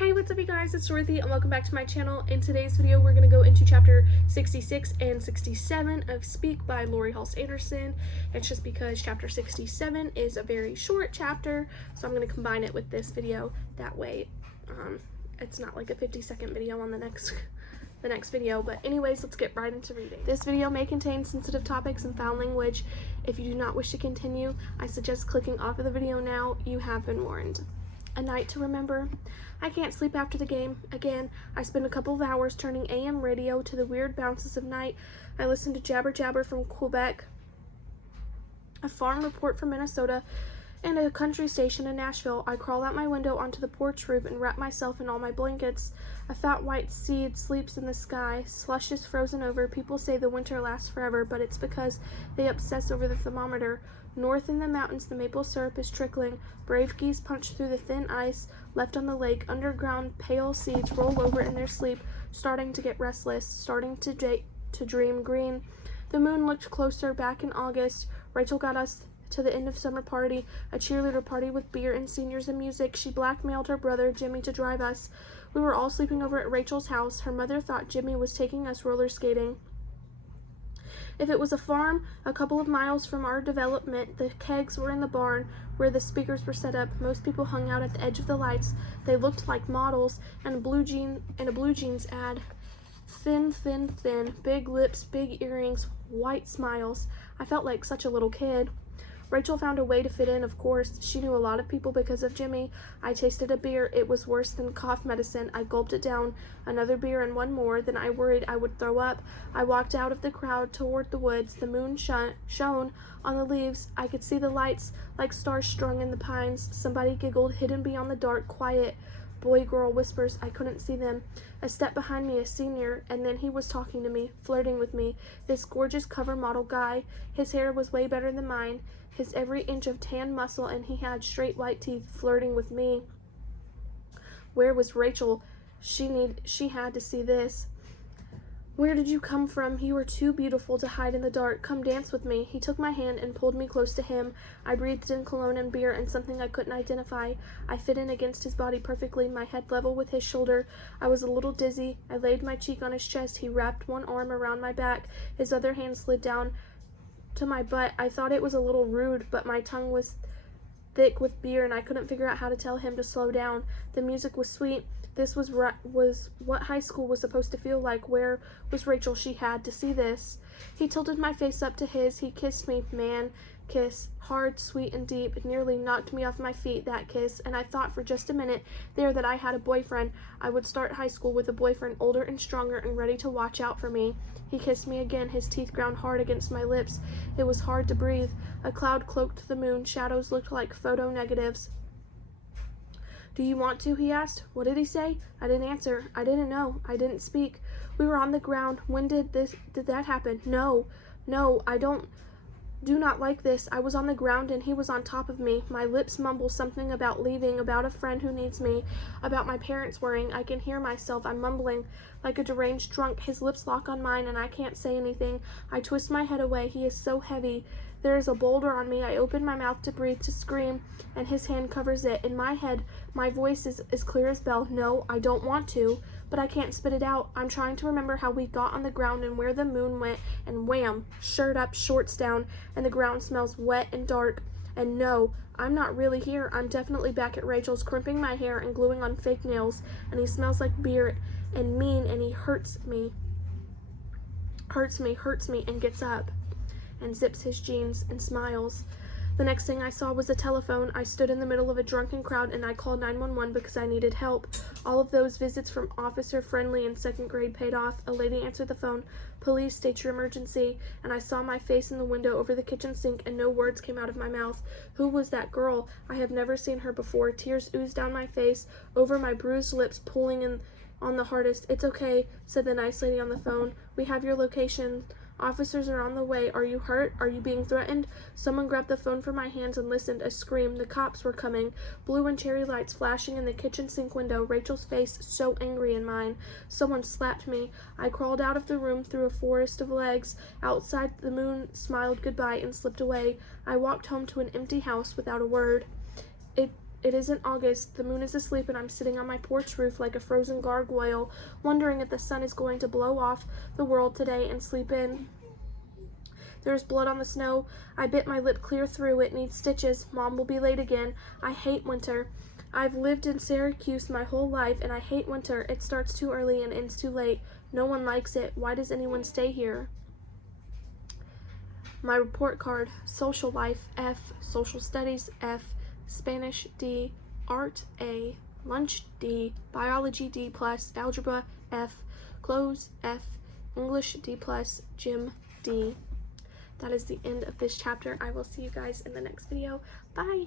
Hey, what's up you guys, it's Dorothy and welcome back to my channel. In today's video we're going to go into chapter 66 and 67 of Speak by Lori Halse Anderson. It's just because chapter 67 is a very short chapter, so I'm going to combine it with this video. That way it's not like a 50-second video on the next video. But anyways, let's get right into reading. This video may contain sensitive topics and foul language. If you do not wish to continue, I suggest clicking off of the video now. You have been warned. A night to remember. I can't sleep after the game. Again, I spend a couple of hours turning AM radio to the weird bounces of night. I listen to Jabber Jabber from Quebec, a farm report from Minnesota, and a country station in Nashville. I crawl out my window onto the porch roof and wrap myself in all my blankets. A fat white seed sleeps in the sky. Slush is frozen over. People say the winter lasts forever, but it's because they obsess over the thermometer. North in the mountains, the maple syrup is trickling. Brave geese punch through the thin ice left on the lake. Underground, pale seeds roll over in their sleep, starting to get restless, starting to dream green. The moon looked closer back in August. Rachel got us to the end of summer party, a cheerleader party with beer and seniors and music. She blackmailed her brother, Jimmy, to drive us. We were all sleeping over at Rachel's house. Her mother thought Jimmy was taking us roller skating. If it was a farm a couple of miles from our development, the kegs were in the barn where the speakers were set up. Most people hung out at the edge of the lights. They looked like models and a blue jeans ad. Thin, thin, thin, big lips, big earrings, white smiles. I felt like such a little kid. Rachel found a way to fit in, of course. She knew a lot of people because of Jimmy. I tasted a beer. It was worse than cough medicine. I gulped it down. Another beer and one more. Then I worried I would throw up. I walked out of the crowd toward the woods. The moon shone on the leaves. I could see the lights like stars strung in the pines. Somebody giggled, hidden beyond the dark, quiet. Boy-girl whispers. I couldn't see them. A step behind me, a senior, and then he was talking to me, flirting with me. This gorgeous cover model guy. His hair was way better than mine. His every inch of tan muscle, and he had straight white teeth, flirting with me. Where was Rachel? She had to see this. Where did you come from? You were too beautiful to hide in the dark. Come dance with me. He took my hand and pulled me close to him. I breathed in cologne and beer and something I couldn't identify. I fit in against his body perfectly, my head level with his shoulder. I was a little dizzy. I laid my cheek on his chest. He wrapped one arm around my back. His other hand slid down to my butt. I thought it was a little rude, but my tongue was thick with beer and I couldn't figure out how to tell him to slow down. The music was sweet. This was what high school was supposed to feel like. Where was Rachel? She had to see this. He tilted my face up to his. He kissed me. Man kiss. Hard, sweet, and deep. It nearly knocked me off my feet, that kiss, and I thought for just a minute there that I had a boyfriend. I would start high school with a boyfriend older and stronger and ready to watch out for me. He kissed me again. His teeth ground hard against my lips. It was hard to breathe. A cloud cloaked the moon. Shadows looked like photo negatives. Do you want to? He asked. What did he say? I didn't answer. I didn't know. I didn't speak. We were on the ground. When did that happen? No, I do not like this. I was on the ground and he was on top of me. My lips mumble something about leaving, about a friend who needs me, about my parents worrying. I can hear myself. I'm mumbling like a deranged drunk. His lips lock on mine and I can't say anything. I twist my head away. He is so heavy. There is a boulder on me. I open my mouth to breathe, to scream, and his hand covers it. In my head, my voice is as clear as bell. No, I don't want to, but I can't spit it out. I'm trying to remember how we got on the ground and where the moon went, and wham, shirt up, shorts down, and the ground smells wet and dark. And no, I'm not really here. I'm definitely back at Rachel's, crimping my hair and gluing on fake nails, and he smells like beer and mean, and he hurts me, and gets up and zips his jeans and smiles. The next thing I saw was a telephone. I stood in the middle of a drunken crowd and I called 911 because I needed help. All of those visits from Officer Friendly in second grade paid off. A lady answered the phone. Police, state your emergency. And I saw my face in the window over the kitchen sink and no words came out of my mouth. Who was that girl? I have never seen her before. Tears oozed down my face, over my bruised lips, pulling in on the hardest. It's okay, said the nice lady on the phone. We have your location. Officers are on the way. Are you hurt? Are you being threatened? Someone grabbed the phone from my hands and listened. A scream. The cops were coming. Blue and cherry lights flashing in the kitchen sink window. Rachel's face so angry in mine. Someone slapped me. I crawled out of the room through a forest of legs. Outside, the moon smiled goodbye and slipped away. I walked home to an empty house without a word. It isn't August, the moon is asleep, and I'm sitting on my porch roof like a frozen gargoyle, wondering if the sun is going to blow off the world today and sleep in. There's blood on the snow. I bit my lip clear through. It needs stitches. Mom will be late again. I hate winter. I've lived in Syracuse my whole life, and I hate winter. It starts too early and ends too late. No one likes it. Why does anyone stay here? My report card: social life, F; social studies, F; Spanish, D; art, A; lunch, D; biology, D+; algebra, F; clothes, F; English, D+; gym, D. That is the end of this chapter. I will see you guys in the next video. Bye!